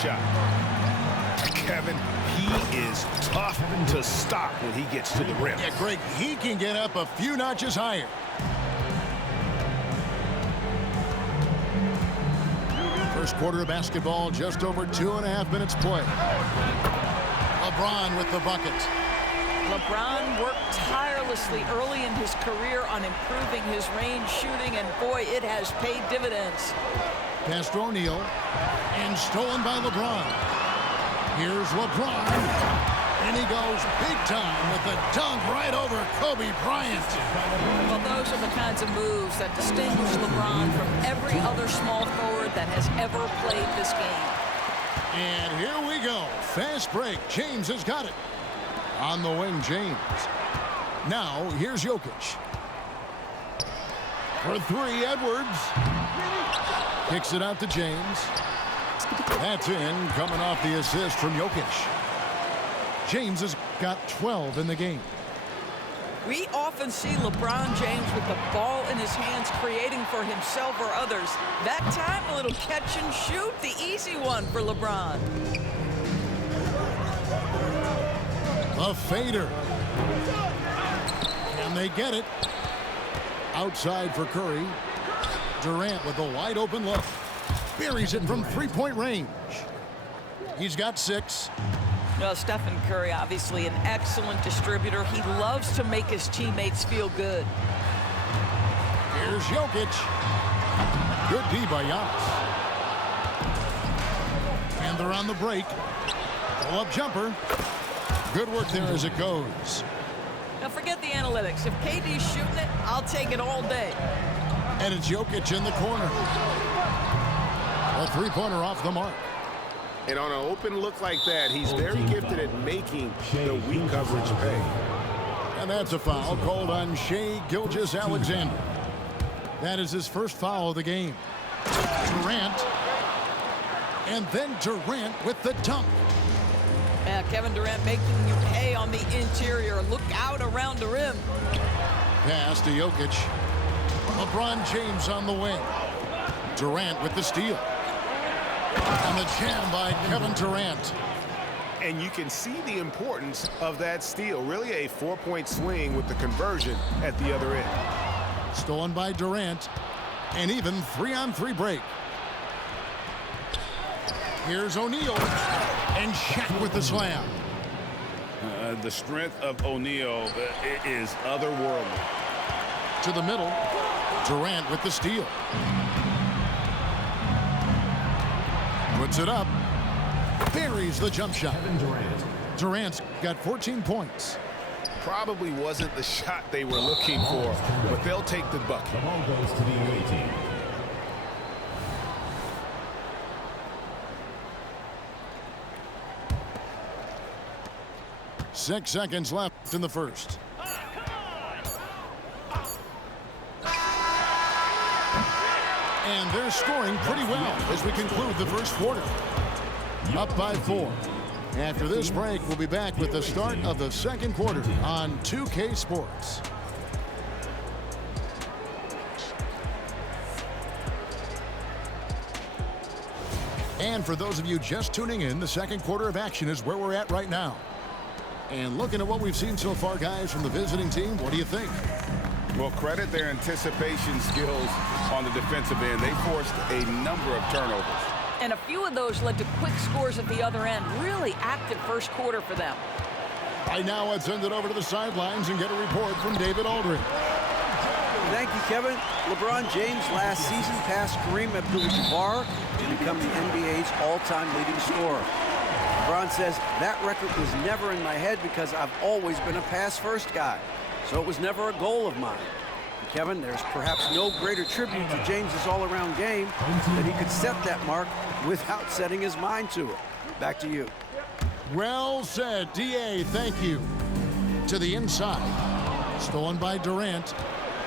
shot. Kevin, he is tough to stop when he gets to the rim. Yeah, Greg, he can get up a few notches higher. First quarter of basketball, just over 2.5 minutes play. LeBron with the bucket. LeBron worked tirelessly early in his career on improving his range shooting, and boy, it has paid dividends. Pass to O'Neal, and stolen by LeBron. Here's LeBron, and he goes big time with a dunk right over Kobe Bryant. Well, those are the kinds of moves that distinguish LeBron from every other small forward that has ever played this game. And here we go. Fast break. James has got it. On the wing, James. Now, here's Jokic. For three, Edwards. Kicks it out to James. That's in, coming off the assist from Jokic. James has got 12 in the game. We often see LeBron James with the ball in his hands, creating for himself or others. That time, a little catch and shoot, the easy one for LeBron. A fader. Can they get it? Outside for Curry. Durant with a wide open look. Buries it from three-point range. He's got 6. Well, Stephen Curry, obviously an excellent distributor. He loves to make his teammates feel good. Here's Jokic. Good D by Giannis. And they're on the break. Pull-up jumper. Good work there as it goes. Now forget the analytics. If KD's shooting it, I'll take it all day. And it's Jokic in the corner. A three-pointer off the mark. And on an open look like that, he's very gifted at making the weak coverage pay. And that's a foul called on Shai Gilgeous-Alexander. That is his first foul of the game. Durant. And then Durant with the dunk. Kevin Durant making you pay on the interior. Look out around the rim. Pass to Jokic. LeBron James on the wing. Durant with the steal. And the jam by Kevin Durant. And you can see the importance of that steal. Really a 4-point swing with the conversion at the other end. Stolen by Durant. And even 3-on-3 break. Here's O'Neal. And Shaq with the slam. The strength of O'Neal is otherworldly. To the middle. Durant with the steal. Puts it up. Buries the jump shot. Durant's got 14 points. Probably wasn't the shot they were looking for, but they'll take the bucket. The ball goes to the away team. Six seconds left in the first. And they're scoring pretty well as we conclude the first quarter. Up by 4. After this break, we'll be back with the start of the second quarter on 2K Sports. And for those of you just tuning in, the second quarter of action is where we're at right now. And looking at what we've seen so far, guys, from the visiting team, what do you think? Well, credit their anticipation skills on the defensive end. They forced a number of turnovers. And a few of those led to quick scores at the other end. Really active first quarter for them. Right now, let's send it over to the sidelines and get a report from David Aldridge. Thank you, Kevin. LeBron James last season passed Kareem Abdul-Jabbar to become the NBA's all-time leading scorer. LeBron says, that record was never in my head because I've always been a pass-first guy. So it was never a goal of mine. And Kevin, there's perhaps no greater tribute to James's all-around game that he could set that mark without setting his mind to it. Back to you. Well said, D.A. Thank you. To the inside. Stolen by Durant.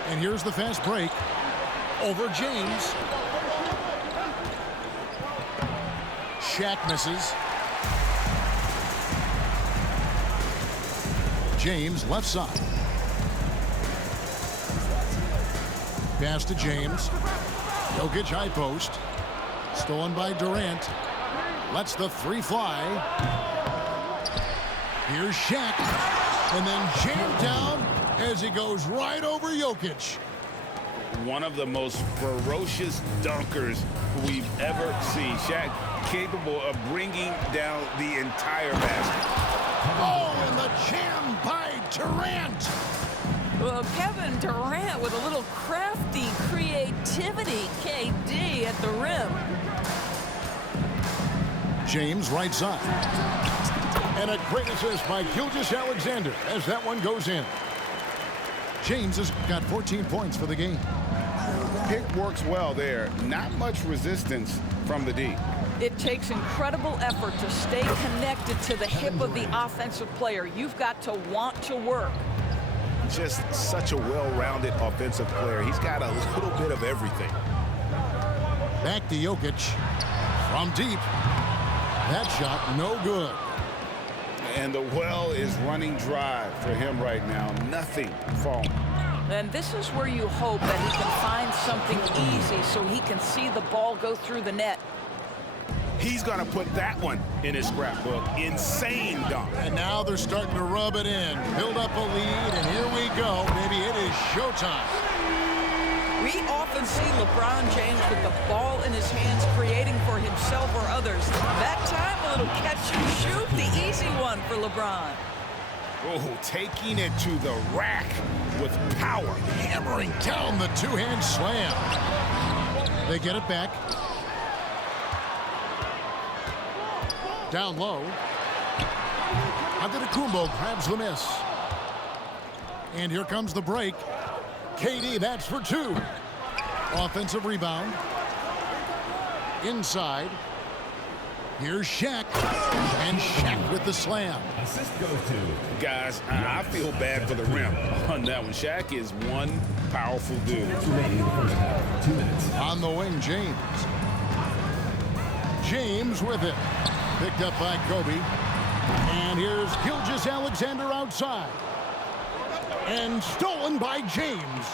And here's the fast break. Over James. Shaq misses. James, left side. Pass to James. Jokic high post. Stolen by Durant. Lets the three fly. Here's Shaq. And then jammed down as he goes right over Jokic. One of the most ferocious dunkers we've ever seen. Shaq capable of bringing down the entire basket. Oh, and the jam by Durant. Well, Kevin Durant with a little crafty creativity. KD at the rim. James right side. And a great assist by Gilgeous-Alexander as that one goes in. James has got 14 points for the game. Pick works well there. Not much resistance from the D. It takes incredible effort to stay connected to the hip of the offensive player. You've got to want to work. Just such a well-rounded offensive player. He's got a little bit of everything. Back to Jokic from deep. That shot no good. And the well is running dry for him right now. Nothing falling. And this is where you hope that he can find something easy so he can see the ball go through the net. He's going to put that one in his scrapbook. Insane dunk. And now they're starting to rub it in. Build up a lead, and here we go. Maybe it is showtime. We often see LeBron James with the ball in his hands creating for himself or others. That time, a little catch and shoot, the easy one for LeBron. Oh, taking it to the rack with power. Hammering down the two-hand slam. They get it back. Down low. Antetokounmpo grabs the miss. And here comes the break. KD, that's for two. Offensive rebound. Inside. Here's Shaq. And Shaq with the slam. Assist goes to. Guys, I feel bad for the rim on that one. Shaq is one powerful dude. Remaining in the first half. 2 minutes. On the wing, James. James with it. Picked up by Kobe. And here's Gilgeous-Alexander outside. And stolen by James.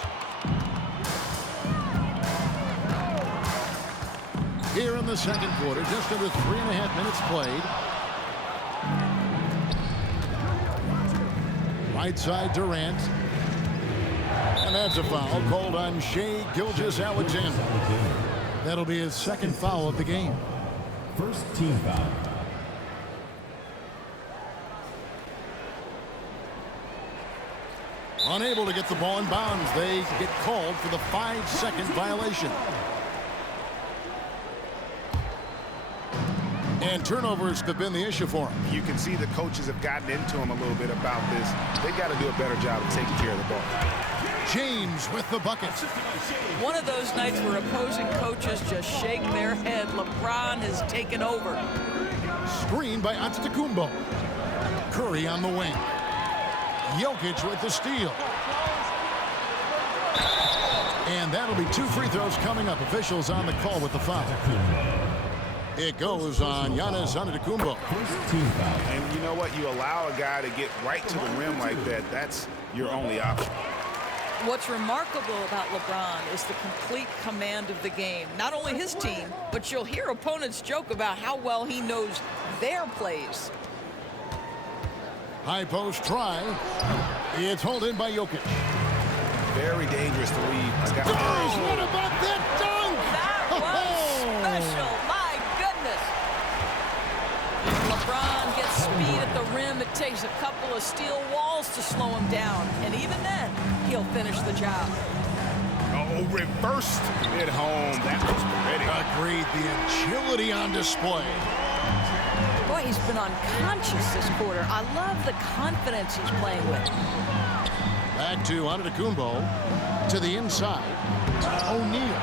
Here in the second quarter, just under 3.5 minutes played. Right side, Durant. And that's a foul called on Shai Gilgeous-Alexander. That'll be his second foul of the game. First team foul. Unable to get the ball in bounds. They get called for the 5-second violation. And turnovers have been the issue for him. You can see the coaches have gotten into him a little bit about this. They've got to do a better job of taking care of the ball. James with the bucket. One of those nights where opposing coaches just shake their head. LeBron has taken over. Screen by Antetokounmpo. Curry on the wing. Jokic with the steal. And that'll be 2 free throws coming up. Officials on the call with the foul. It goes on Giannis Antetokounmpo. First team foul. And you know what? You allow a guy to get right to the rim like that. That's your only option. What's remarkable about LeBron is the complete command of the game. Not only his team, but you'll hear opponents joke about how well he knows their plays. High post try. It's hauled in by Jokic. Very dangerous to leave. Doris, what about that dunk? That was special. My goodness. If LeBron gets speed at the rim, it takes a couple of steel walls to slow him down. And even then, he'll finish the job. Oh, reversed it home. That was pretty. Agreed. The agility on display. Boy, he's been unconscious this quarter. I love the confidence he's playing with. Back to Antetokounmpo. To the inside. O'Neal.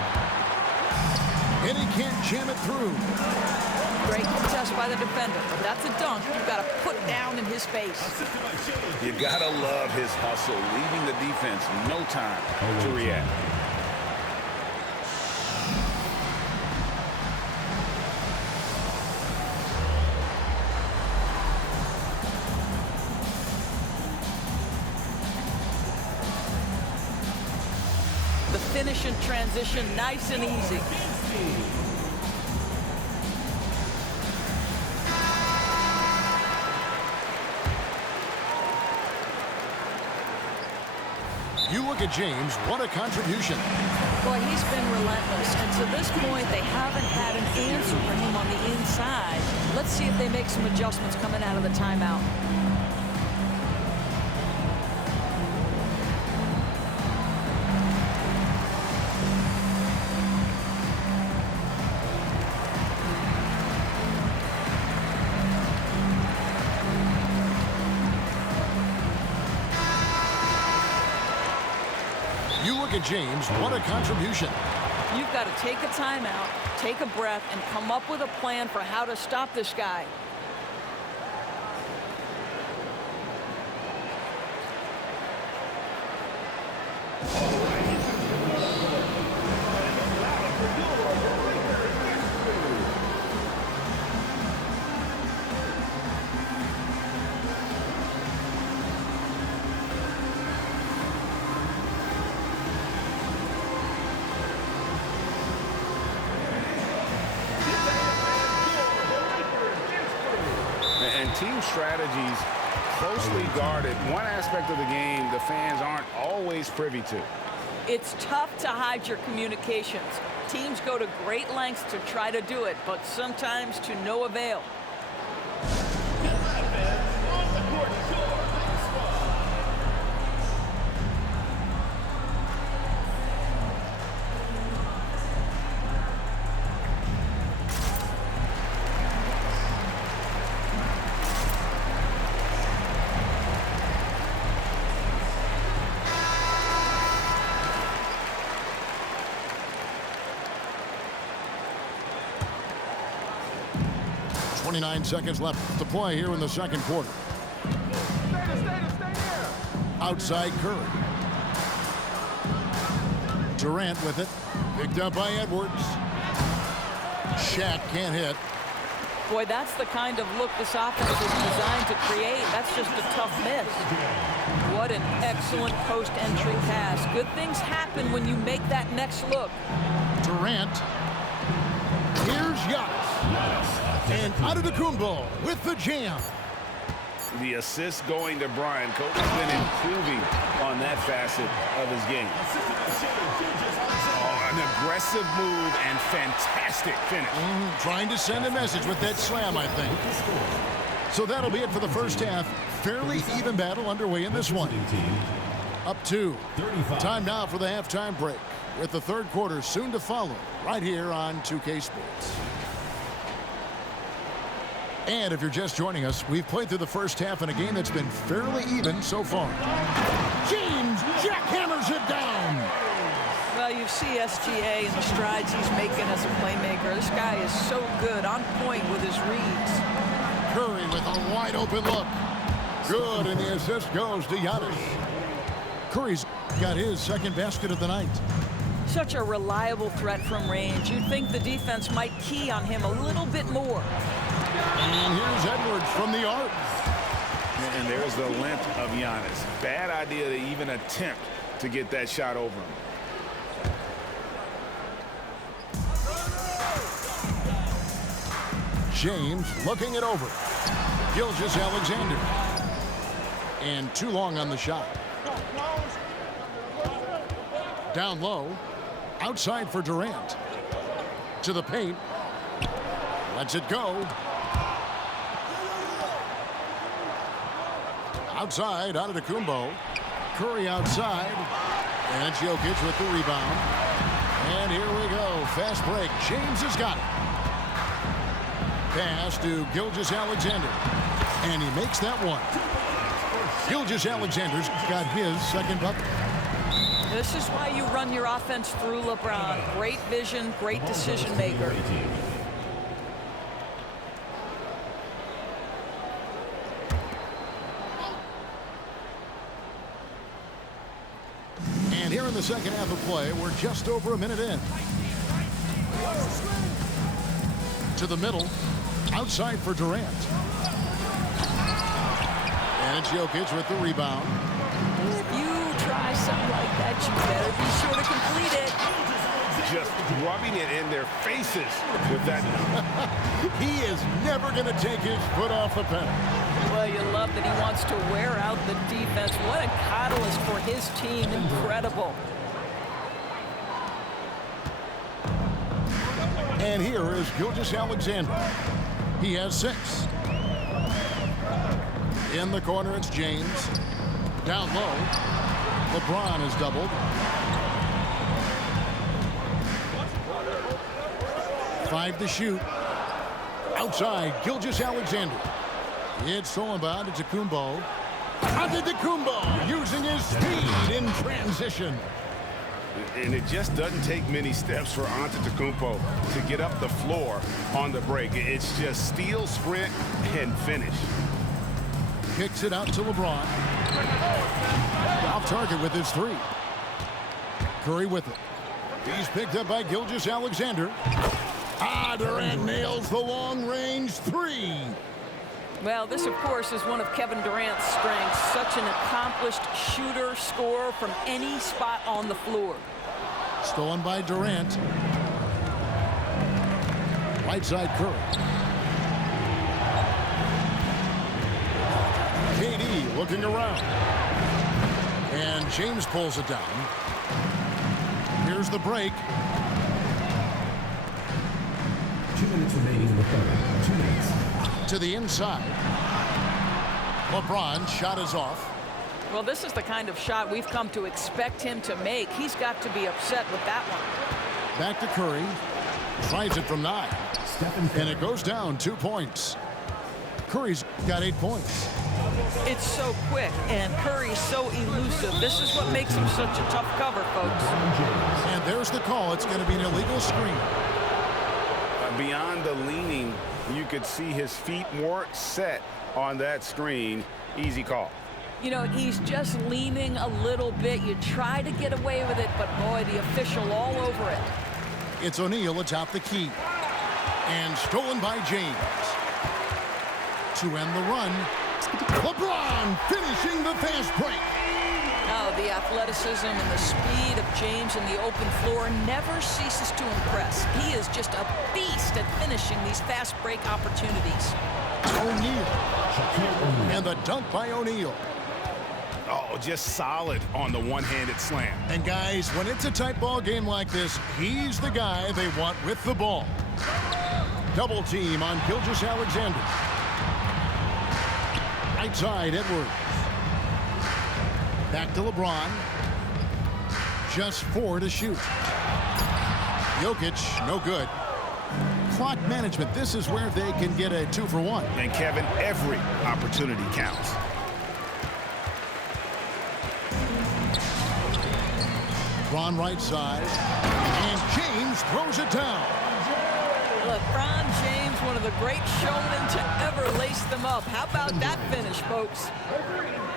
And he can't jam it through. Great contest by the defender. But that's a dunk you've got to put down in his face. You gotta love his hustle, leaving the defense no time to react. The finish and transition, nice and easy. look at James, what a contribution. Boy, he's been relentless, and to this point, they haven't had an answer for him on the inside. Let's see if they make some adjustments coming out of the timeout. You look at James, what a contribution. You've got to take a timeout, take a breath, and come up with a plan for how to stop this guy. And team strategies closely guarded. One aspect of the game the fans aren't always privy to. It's tough to hide your communications. Teams go to great lengths to try to do it, but sometimes to no avail. Nine seconds left to play here in the second quarter. Outside Curry. Durant with it. Picked up by Edwards. Shaq can't hit. Boy, that's the kind of look this offense is designed to create. That's just a tough miss. What an excellent post-entry pass. Good things happen when you make that next look. Durant. Here's Giannis. And Antetokounmpo with the jam. The assist going to Brian. Coach has been improving on that facet of his game. Oh, an aggressive move and fantastic finish. Trying to send a message with that slam, I think. So that'll be it for the first half. Fairly even battle underway in this one. Up 2. Time now for the halftime break, with the third quarter soon to follow right here on 2K Sports. And if you're just joining us, we've played through the first half in a game that's been fairly even so far. James jackhammers it down. Well, you see SGA and the strides he's making as a playmaker. This guy is so good, on point with his reads. Curry with a wide open look. Good, and the assist goes to Giannis. Curry's got his second basket of the night. Such a reliable threat from range. You'd think the defense might key on him a little bit more. And here's Edwards from the arc. And there's the length of Giannis. Bad idea to even attempt to get that shot over him. James looking it over. Gilgeous-Alexander. And too long on the shot. Down low. Outside for Durant. To the paint. Lets it go. Outside, Antetokounmpo. Curry outside. And Jokic with the rebound. And here we go. Fast break. James has got it. Pass to Gilgeous-Alexander. And he makes that one. Gilgeous-Alexander's got his second bucket. This is why you run your offense through LeBron. Great vision, great decision maker. And here in the second half of play, we're just over a minute in. To the middle. Outside for Durant. And it's Jokic with the rebound. If you try something like that, you better be sure to complete it. Just rubbing it in their faces with that. He is never going to take his foot off the pedal. Well, you love that he wants to wear out the defense. What a catalyst for his team. Incredible. And here is Gilgeous-Alexander. He has 6. In the corner, it's James. Down low, LeBron is doubled. 5 to shoot. Outside, Gilgeous-Alexander. It's stolen by Antetokounmpo. Antetokounmpo using his speed in transition. And it just doesn't take many steps for Antetokounmpo to get up the floor on the break. It's just steal, sprint, and finish. Kicks it out to LeBron. Off target with his 3. Curry with it. He's picked up by Gilgeous-Alexander. Durant nails the long-range 3. Well, this, of course, is one of Kevin Durant's strengths. Such an accomplished shooter, scorer from any spot on the floor. Stolen by Durant. Right side, Curry. KD looking around. And James pulls it down. Here's the break. 2 minutes remaining in the third. 2 minutes. To the inside. LeBron shot is off. Well, this is the kind of shot we've come to expect him to make. He's got to be upset with that one. Back to Curry. Tries it from 9. And it goes down 2 points. Curry's got 8 points. It's so quick, and Curry's so elusive. This is what makes him such a tough cover, folks. And there's the call. It's going to be an illegal screen. Beyond the leaning, you could see his feet more set on that screen. Easy call. You know, he's just leaning a little bit. You try to get away with it, but boy, the official all over it. It's O'Neal atop the key. And stolen by James. To end the run, LeBron finishing the fast break. Oh, the athleticism and the speed of James in the open floor never ceases to impress. He is just a beast at finishing these fast break opportunities. O'Neal. And the dunk by O'Neal. Oh, just solid on the one-handed slam. And guys, when it's a tight ball game like this, he's the guy they want with the ball. Double team on Gilgeous-Alexander. Right side, Edwards. Back to LeBron. Just 4 to shoot. Jokic, no good. Clock management, this is where they can get a 2 for 1. And Kevin, every opportunity counts. LeBron right side. And James throws it down. LeBron James, one of the great showmen to ever lace them up. How about that finish, folks?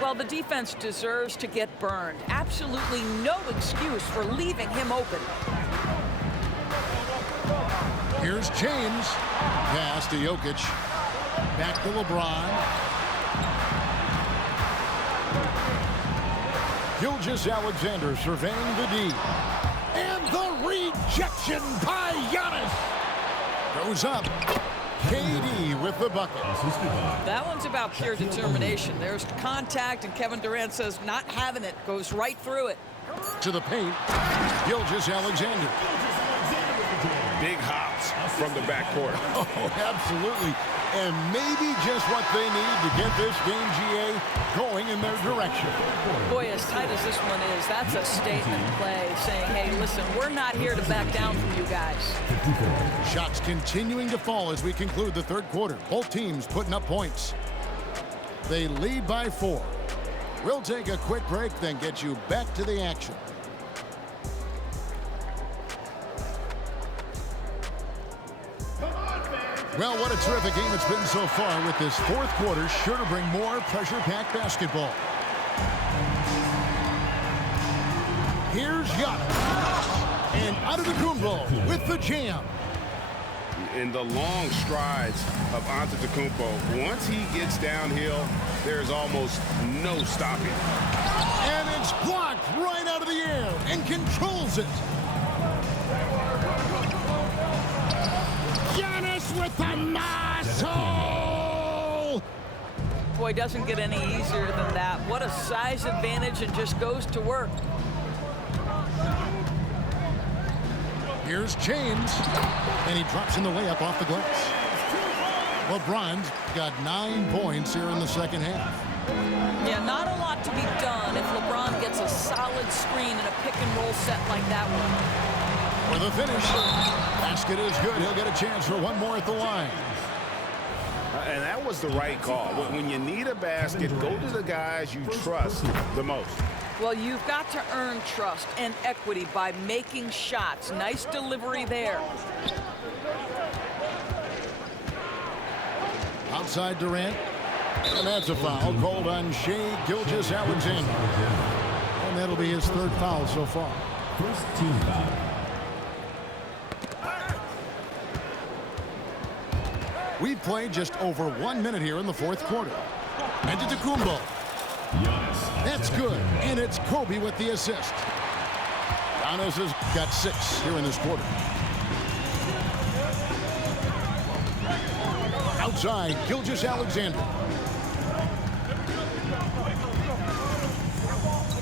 Well, the defense deserves to get burned. Absolutely no excuse for leaving him open. Here's James. Pass to Jokic. Back to LeBron. Gilgeous-Alexander surveying the D. And the rejection by Giannis. Goes up. KD with the bucket. That one's about pure determination. There's contact, and Kevin Durant says not having it. Goes right through it. To the paint. Gilgeous-Alexander. Big hops from the backcourt. Oh, absolutely. And maybe just what they need to get this game, GA, going in their direction. Boy, as tight as this one is, that's a statement play saying, hey, listen, we're not here to back down from you guys. Shots continuing to fall as we conclude the third quarter. Both teams putting up points. They lead by 4. We'll take a quick break, then get you back to the action. Well, what a terrific game it's been so far, with this fourth quarter sure to bring more pressure-packed basketball. Here's Giannis. And Antetokounmpo with the jam. In the long strides of Antetokounmpo, once he gets downhill, there's almost no stopping. And it's blocked right out of the air and controls it. Giannis with the muscle! Boy, doesn't get any easier than that. What a size advantage, and just goes to work. Here's James, and he drops in the layup off the glass. LeBron's got 9 points here in the second half. Yeah, not a lot to be done if LeBron gets a solid screen in a pick-and-roll set like that one. For the finish, basket is good. He'll get a chance for one more at the line. And that was the right call. When you need a basket, go to the guys you trust the most. Well, you've got to earn trust and equity by making shots. Nice delivery there. Outside Durant. And that's a foul called on Shai Gilgeous-Alexander. And that'll be his 3rd foul so far. First team foul. We've played just over 1 minute here in the 4th quarter. Antetokounmpo. That's good. And it's Kobe with the assist. Giannis has got 6 here in this quarter. Outside, Gilgeous-Alexander.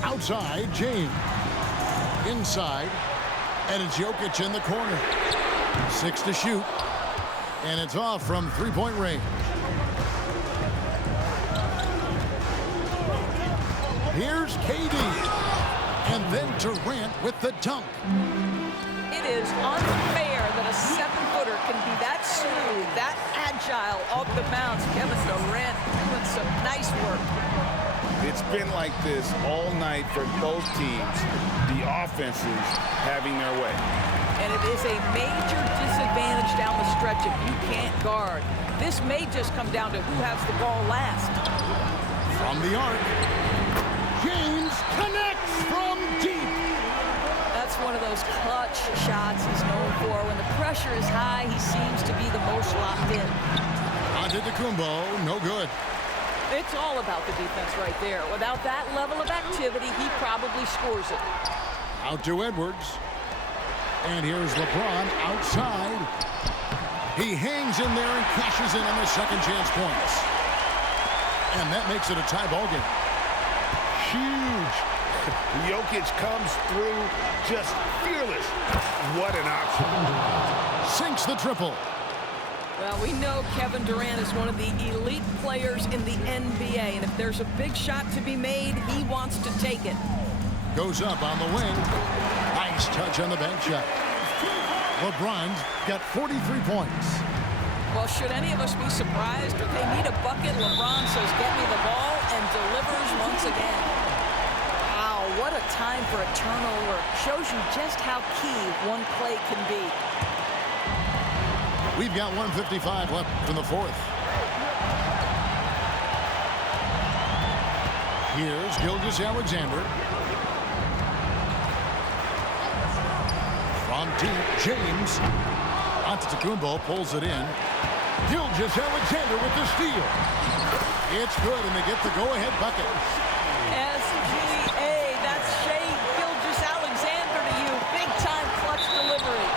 Outside, James. Inside, and it's Jokic in the corner. 6 to shoot. And it's off from 3-point range. Here's KD. And then Durant with the dunk. It is unfair that a 7-footer can be that smooth, that agile off the bounce. Kevin Durant doing some nice work. It's been like this all night for both teams. The offenses having their way. And it is a major disadvantage down the stretch if you can't guard. This may just come down to who has the ball last. From the arc, James connects from deep. That's one of those clutch shots he's known for. When the pressure is high, he seems to be the most locked in. Antetokounmpo, no good. It's all about the defense right there. Without that level of activity, he probably scores it. Out to Edwards. And here's LeBron outside. He hangs in there and cashes in on the second chance points. And that makes it a tie ball game. Huge. Jokic comes through just fearless. What an option. Sinks the triple. Well, we know Kevin Durant is one of the elite players in the NBA. And if there's a big shot to be made, he wants to take it. Goes up on the wing. Nice touch on the bank shot. LeBron's got 43 points. Well, should any of us be surprised if they need a bucket? LeBron says, get me the ball, and delivers once again. Wow, what a time for a turnover. Shows you just how key one play can be. We've got 1:55 left in the 4th. Here's Gilgeous-Alexander. From deep, James. Antetokounmpo pulls it in. Gilgeous-Alexander with the steal. It's good, and they get the go-ahead bucket. SGA, that's Shai Gilgeous-Alexander to you. Big-time clutch delivery.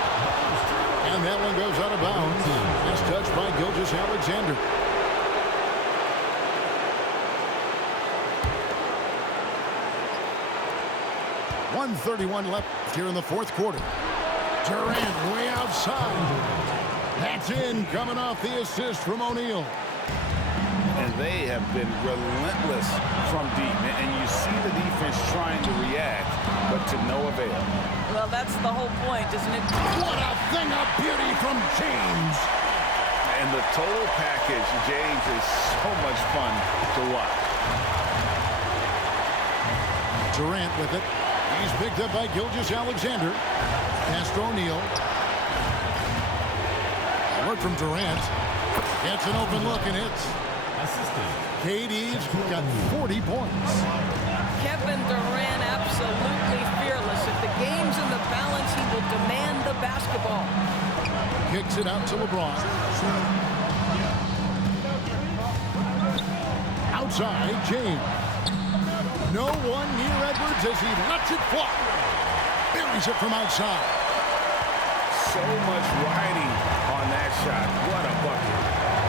And that one goes out of bounds. Last touch by Gilgeous-Alexander. .131 left here in the 4th quarter. Durant way outside. That's in, coming off the assist from O'Neal. And they have been relentless from deep. And you see the defense trying to react, but to no avail. Well, that's the whole point, isn't it? What a thing of beauty from James. And the total package, James, is so much fun to watch. Durant with it. He's picked up by Gilgeous-Alexander. Pass to O'Neal. Work from Durant. Gets an open look and hits. KD's got 40 points. Kevin Durant absolutely fearless. If the game's in the balance, he will demand the basketball. Kicks it out to LeBron. Outside, James. No one near Edwards as he lets it fly. Buries it from outside. So much riding on that shot. What a bucket.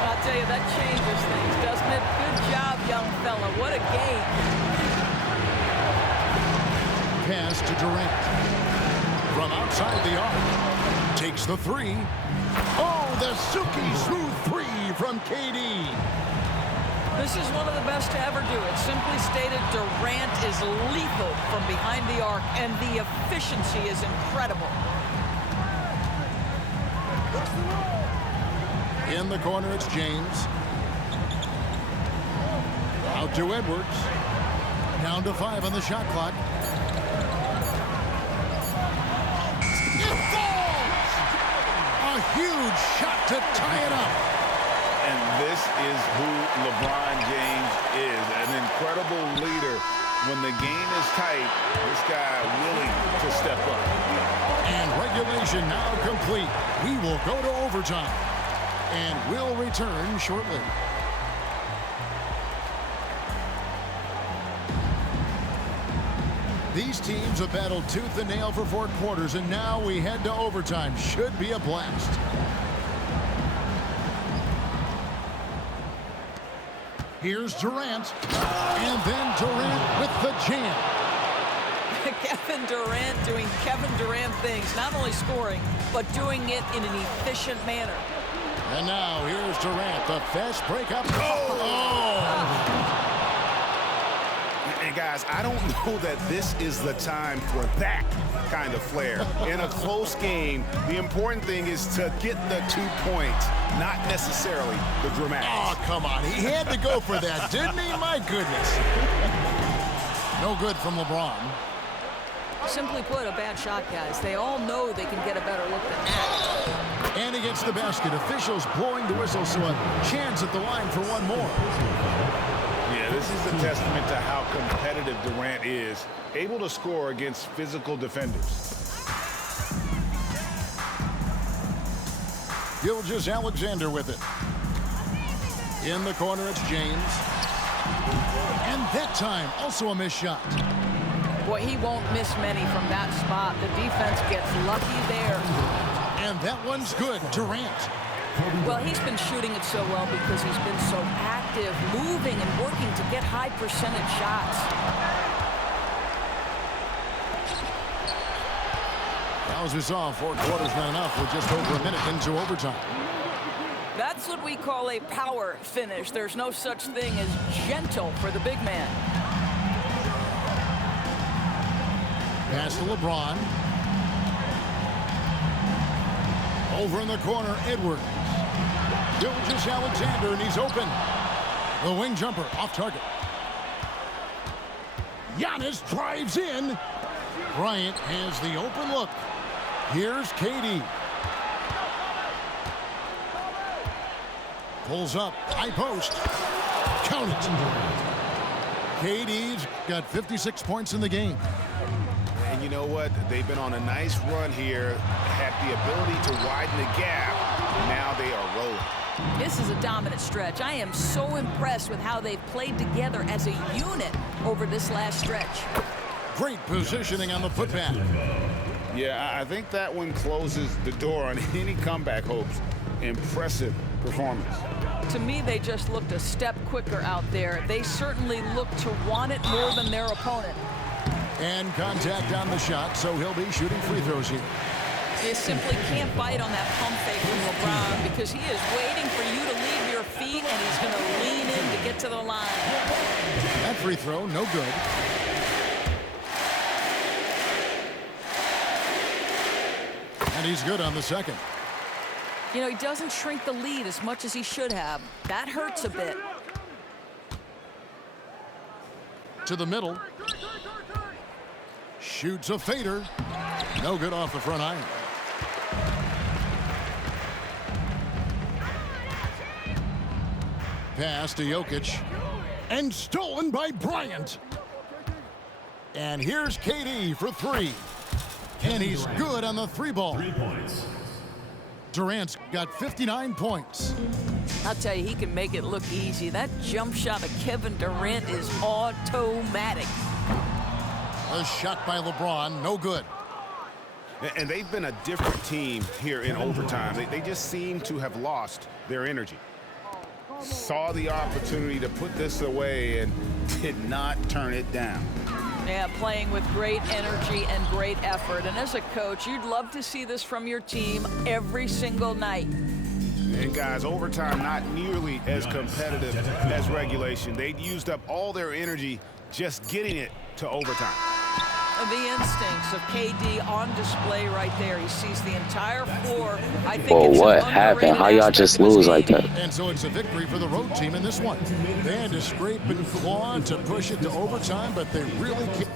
I'll tell you, that changes things, doesn't it? Good job, young fella. What a game. Pass to Durant. From outside the arc. Takes the three. Oh, the silky smooth three from KD. This is one of the best to ever do it. Simply stated, Durant is lethal from behind the arc, and the efficiency is incredible. In the corner, it's James. Out to Edwards. Down to 5 on the shot clock. It falls! A huge shot to tie it up. And this is who LeBron James is, an incredible leader. When the game is tight, this guy willing to step up. And regulation now complete. We will go to overtime. And we'll return shortly. These teams have battled tooth and nail for 4 quarters, and now we head to overtime. Should be a blast. Here's Durant, and then Durant with the jam. Kevin Durant doing Kevin Durant things, not only scoring, but doing it in an efficient manner. And now here's Durant, the fast break up. Oh! And guys, I don't know that this is the time for that kind of flair. In a close game, the important thing is to get the 2 points, not necessarily the dramatics. Oh, come on. He had to go for that, didn't he? My goodness. No good from LeBron. Simply put, a bad shot, guys. They all know they can get a better look than that. And he gets the basket. Officials blowing the whistle, so a chance at the line for one more. Yeah, this is a testament to how competitive Durant is, able to score against physical defenders. Gilgeous-Alexander with it. In the corner, it's James. And that time, also a missed shot. Boy, he won't miss many from that spot. The defense gets lucky there. And that one's good. Durant. Well, he's been shooting it so well because he's been so active, moving and working to get high percentage shots. Now, as we saw, 4 quarters not enough. We're just over a minute into overtime. That's what we call a power finish. There's no such thing as gentle for the big man. Pass to LeBron. Over in the corner, Edwards. Gilgeous-Alexander, and he's open. The wing jumper off target. Giannis drives in. Bryant has the open look. Here's KD. Pulls up, high post. Count it. KD's got 56 points in the game. And you know what? They've been on a nice run here, had the ability to widen the gap. Now they are rolling. This is a dominant stretch. I am so impressed with how they've played together as a unit over this last stretch. Great positioning on the putback. Yeah, I think that one closes the door on any comeback hopes. Impressive performance. To me, they just looked a step quicker out there. They certainly looked to want it more than their opponent. And contact on the shot, so he'll be shooting free throws here. You simply can't bite on that pump fake from LeBron because he is waiting for you to leave your feet, and he's going to lean in to get to the line. That free throw, no good. And he's good on the second. You know, he doesn't shrink the lead as much as he should have. That hurts a bit. To the middle. Shoots a fader. No good off the front iron. Pass to Jokic. And stolen by Bryant. And here's KD for 3. And he's good on the 3 ball. 3 points. Durant's got 59 points. I'll tell you, he can make it look easy. That jump shot of Kevin Durant is automatic. A shot by LeBron, no good. And they've been a different team here in overtime. They just seem to have lost their energy. saw the opportunity to put this away and did not turn it down. Yeah, playing with great energy and great effort. And as a coach, you'd love to see this from your team every single night. And guys, overtime not nearly as competitive as regulation. They'd used up all their energy just getting it to overtime. The instincts of KD on display right there. He sees the entire floor. I think Well, it's what happened? How y'all just lose like that? And so it's a victory for the road team in this one. They had to scrape and claw to push it to overtime, but they really can't.